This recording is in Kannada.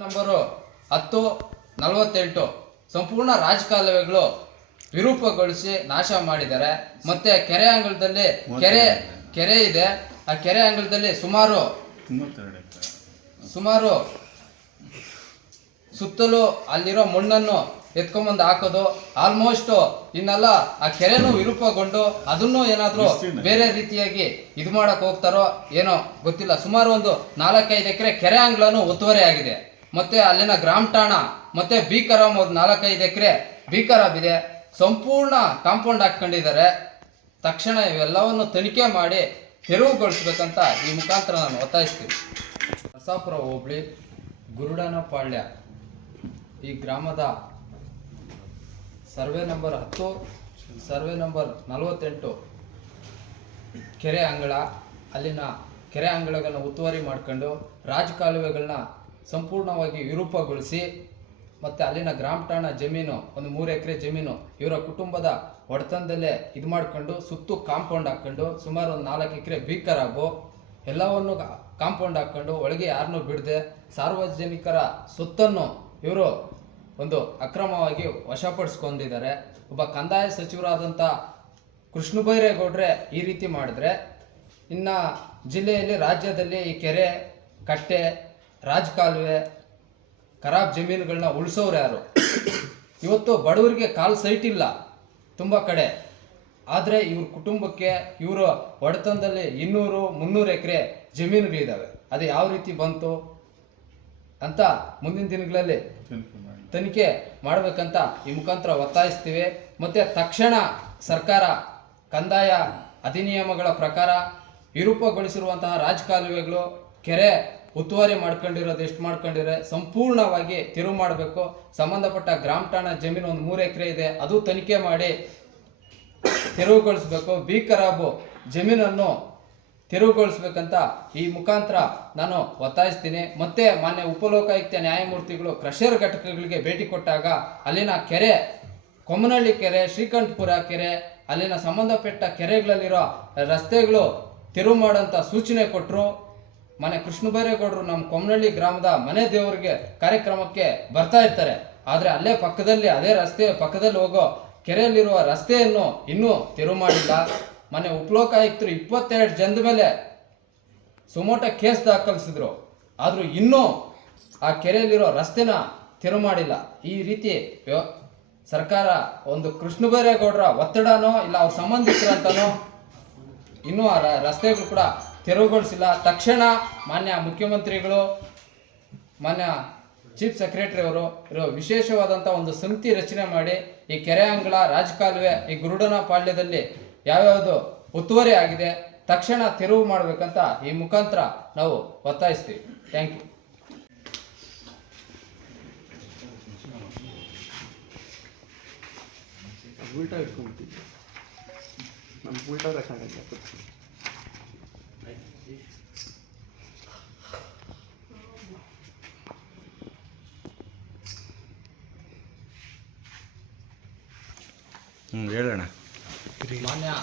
ನಂಬರು ಹತ್ತು ನಲವತ್ತೆಂಟು. ಸಂಪೂರ್ಣ ರಾಜಕಾಲುವೆಗಳು ವಿರೂಪಗೊಳಿಸಿ ನಾಶ ಮಾಡಿದ್ದಾರೆ. ಮತ್ತೆ ಕೆರೆ ಅಂಗಳದಲ್ಲಿ ಕೆರೆ ಕೆರೆ ಇದೆ. ಆ ಕೆರೆ ಅಂಗಳದಲ್ಲಿ ಸುಮಾರು ಸುಮಾರು ಸುತ್ತಲೂ ಅಲ್ಲಿರೋ ಮಣ್ಣನ್ನು ಎತ್ಕೊಂಬಂದು ಹಾಕೋದು. ಆಲ್ಮೋಸ್ಟ್ ಇನ್ನೆಲ್ಲ ಆ ಕೆರೆನೂ ವಿರೂಪಗೊಂಡು ಅದನ್ನು ಏನಾದರೂ ಬೇರೆ ರೀತಿಯಾಗಿ ಇದು ಮಾಡಕ್ ಹೋಗ್ತಾರೋ ಏನೋ ಗೊತ್ತಿಲ್ಲ. ಸುಮಾರು ಒಂದು ನಾಲ್ಕೈದು ಎಕರೆ ಕೆರೆ ಅಂಗಳನು ಒತ್ತುವರಿ ಆಗಿದೆ. ಮತ್ತೆ ಅಲ್ಲಿನ ಗ್ರಾಮ ಠಾಣ, ಮತ್ತೆ ಬೀಕರಾಮ್ ಒಂದು ನಾಲ್ಕೈದು ಎಕರೆ ಬೀಕರಾಮ್ ಇದೆ. ಸಂಪೂರ್ಣ ಕಾಂಪೌಂಡ್ ಹಾಕ್ಕೊಂಡಿದ್ದಾರೆ. ತಕ್ಷಣ ಇವೆಲ್ಲವನ್ನು ತನಿಖೆ ಮಾಡಿ ತೆರವುಗೊಳಿಸ್ಬೇಕಂತ ಈ ಮುಖಾಂತರ ನಾನು ಒತ್ತಾಯಿಸ್ತೀನಿ. ನರಸಾಪುರ ಹೋಬಳಿ ಗುರುಡನಪಾಳ್ಯ ಈ ಗ್ರಾಮದ ಸರ್ವೆ ನಂಬರ್ ಹತ್ತು, ಸರ್ವೆ ನಂಬರ್ ನಲವತ್ತೆಂಟು ಕೆರೆ ಅಂಗಳ, ಅಲ್ಲಿನ ಕೆರೆ ಅಂಗಳಗಳನ್ನ ಉತ್ತುವರಿ ಮಾಡ್ಕೊಂಡು ರಾಜಕಾಲುವೆಗಳನ್ನ ಸಂಪೂರ್ಣವಾಗಿ ವಿರೂಪಗೊಳಿಸಿ ಮತ್ತು ಅಲ್ಲಿನ ಗ್ರಾಮ ಠಾಣ ಜಮೀನು, ಒಂದು ಮೂರು ಎಕರೆ ಜಮೀನು ಇವರ ಕುಟುಂಬದ ಒಡೆತನದಲ್ಲೇ ಇದು ಮಾಡ್ಕೊಂಡು ಸುತ್ತು ಕಾಂಪೌಂಡ್ ಹಾಕ್ಕೊಂಡು ಸುಮಾರು ಒಂದು ನಾಲ್ಕು ಎಕರೆ ಬೀಕರಾಗು ಎಲ್ಲವನ್ನು ಕಾಂಪೌಂಡ್ ಹಾಕ್ಕೊಂಡು ಒಳಗೆ ಯಾರನ್ನೂ ಬಿಡದೆ ಸಾರ್ವಜನಿಕರ ಸೊತ್ತನ್ನು ಇವರು ಒಂದು ಅಕ್ರಮವಾಗಿ ವಶಪಡಿಸ್ಕೊಂಡಿದ್ದಾರೆ. ಒಬ್ಬ ಕಂದಾಯ ಸಚಿವರಾದಂಥ ಕೃಷ್ಣ ಬೈರೇಗೌಡ್ರೆ ಈ ರೀತಿ ಮಾಡಿದ್ರೆ ಇನ್ನು ಜಿಲ್ಲೆಯಲ್ಲಿ ರಾಜ್ಯದಲ್ಲಿ ಈ ಕೆರೆ, ಕಟ್ಟೆ ರಾಜಕಾಲುವೆ, ಖರಾಬ್ ಜಮೀನುಗಳನ್ನ ಉಳಿಸೋರು ಯಾರು? ಇವತ್ತು ಬಡವರಿಗೆ ಕಾಲು ಸೈಟ್ ಇಲ್ಲ, ತುಂಬ ಕಡೆ. ಆದರೆ ಇವ್ರ ಕುಟುಂಬಕ್ಕೆ ಇವರು ಒಡೆತನದಲ್ಲಿ ಇನ್ನೂರು, ಮುನ್ನೂರು ಎಕರೆ ಜಮೀನುಗಳಿದ್ದಾವೆ ಅದು ಯಾವ ರೀತಿ ಬಂತು ಅಂತ ಮುಂದಿನ ದಿನಗಳಲ್ಲಿ ತನಿಖೆ ಮಾಡಿ ತನಿಖೆ ಮಾಡಬೇಕಂತ ಈ ಮುಖಾಂತರ ಒತ್ತಾಯಿಸ್ತೀವಿ. ಮತ್ತೆ ತಕ್ಷಣ ಸರ್ಕಾರ ಕಂದಾಯ ಅಧಿನಿಯಮಗಳ ಪ್ರಕಾರ ವಿರೂಪಗೊಳಿಸಿರುವಂತಹ ರಾಜಕಾಲುವೆಗಳು ಕೆರೆ ಉತ್ತುವಾರಿ ಮಾಡ್ಕೊಂಡಿರೋದು ಎಷ್ಟು ಮಾಡ್ಕೊಂಡಿದ್ರೆ ಸಂಪೂರ್ಣವಾಗಿ ತಿರುವು ಮಾಡಬೇಕು. ಸಂಬಂಧಪಟ್ಟ ಗ್ರಾಮ ಠಾಣಾ ಜಮೀನು ಒಂದು ಮೂರು ಎಕರೆ ಇದೆ, ಅದು ತನಿಖೆ ಮಾಡಿ ತೆರವುಗೊಳಿಸಬೇಕು. ಬಿ ಜಮೀನನ್ನು ತೆರವುಗೊಳಿಸ್ಬೇಕಂತ ಈ ಮುಖಾಂತರ ನಾನು ಒತ್ತಾಯಿಸ್ತೀನಿ. ಮತ್ತೆ ಮಾನ್ಯ ಉಪಲೋಕಾಯುಕ್ತ ನ್ಯಾಯಮೂರ್ತಿಗಳು ಕ್ರಷರ್ ಘಟಕಗಳಿಗೆ ಭೇಟಿ ಕೊಟ್ಟಾಗ ಅಲ್ಲಿನ ಕೆರೆ ಕೊಮ್ಮನಹಳ್ಳಿ ಕೆರೆ, ಶ್ರೀಕಂಠಪುರ ಕೆರೆ, ಅಲ್ಲಿನ ಸಂಬಂಧಪಟ್ಟ ಕೆರೆಗಳಲ್ಲಿರೋ ರಸ್ತೆಗಳು ತೆರವು ಮಾಡೋಂಥ ಸೂಚನೆ ಕೊಟ್ಟರು ಮನೆ ಕೃಷ್ಣ ಬೈರೇಗೌಡರು ನಮ್ಮ ಕೊಮ್ಮನಹಳ್ಳಿ ಗ್ರಾಮದ ಮನೆ ದೇವರಿಗೆ ಕಾರ್ಯಕ್ರಮಕ್ಕೆ ಬರ್ತಾ ಇರ್ತಾರೆ. ಆದರೆ ಅಲ್ಲೇ ಪಕ್ಕದಲ್ಲಿ, ಅದೇ ರಸ್ತೆ ಪಕ್ಕದಲ್ಲಿ ಹೋಗೋ ಕೆರೆಯಲ್ಲಿರುವ ರಸ್ತೆಯನ್ನು ಇನ್ನೂ ತೆರವು ಮಾಡಿಲ್ಲ. ಮನೆ ಉಪಲೋಕಾಯುಕ್ತರು ಇಪ್ಪತ್ತೆರಡು ಜನದ ಮೇಲೆ ಸುಮೋಟ ಕೇಸ್ ದಾಖಲಿಸಿದ್ರು. ಆದರೂ ಇನ್ನೂ ಆ ಕೆರೆಯಲ್ಲಿರೋ ರಸ್ತೆನ ತೆರವು ಮಾಡಿಲ್ಲ. ಈ ರೀತಿ ಸರ್ಕಾರ ಒಂದು ಕೃಷ್ಣ ಬೈರೇಗೌಡರ ಒತ್ತಡನೋ ಇಲ್ಲ ಅವ್ರ ಸಂಬಂಧಿಕರಂತನೋ ಇನ್ನೂ ಆ ರಸ್ತೆಗಳು ಕೂಡ ತೆರವುಗೊಳಿಸಿಲ್ಲ ತಕ್ಷಣ ಮಾನ್ಯ ಮುಖ್ಯಮಂತ್ರಿಗಳು, ಮಾನ್ಯ ಚೀಫ್ ಸೆಕ್ರೆಟರಿ ಅವರು ಇರೋ ವಿಶೇಷವಾದಂಥ ಒಂದು ಸಮಿತಿ ರಚನೆ ಮಾಡಿ ಈ ಕೆರೆ ಅಂಗಳ ರಾಜಕಾಲುವೆ, ಈ ಗುರುಡನ ಪಾಳ್ಯದಲ್ಲಿ ಯಾವ್ಯಾವುದು ಒತ್ತುವರಿ ಆಗಿದೆ. ತಕ್ಷಣ ತೆರವು ಮಾಡಬೇಕಂತ ಈ ಮುಖಾಂತರ ನಾವು ಒತ್ತಾಯಿಸ್ತೀವಿ. Thank you. ಉಲ್ಟಾ ಇಟ್ಕೊಂಡ್ಬಿಟ್ಟಿದ್ದೆ ನಮ್ಗೆ ಉಲ್ಟಾ ತಗೊಂಡಿದ್ದೆ ಹ್ಞೂ ಹೇಳೋಣ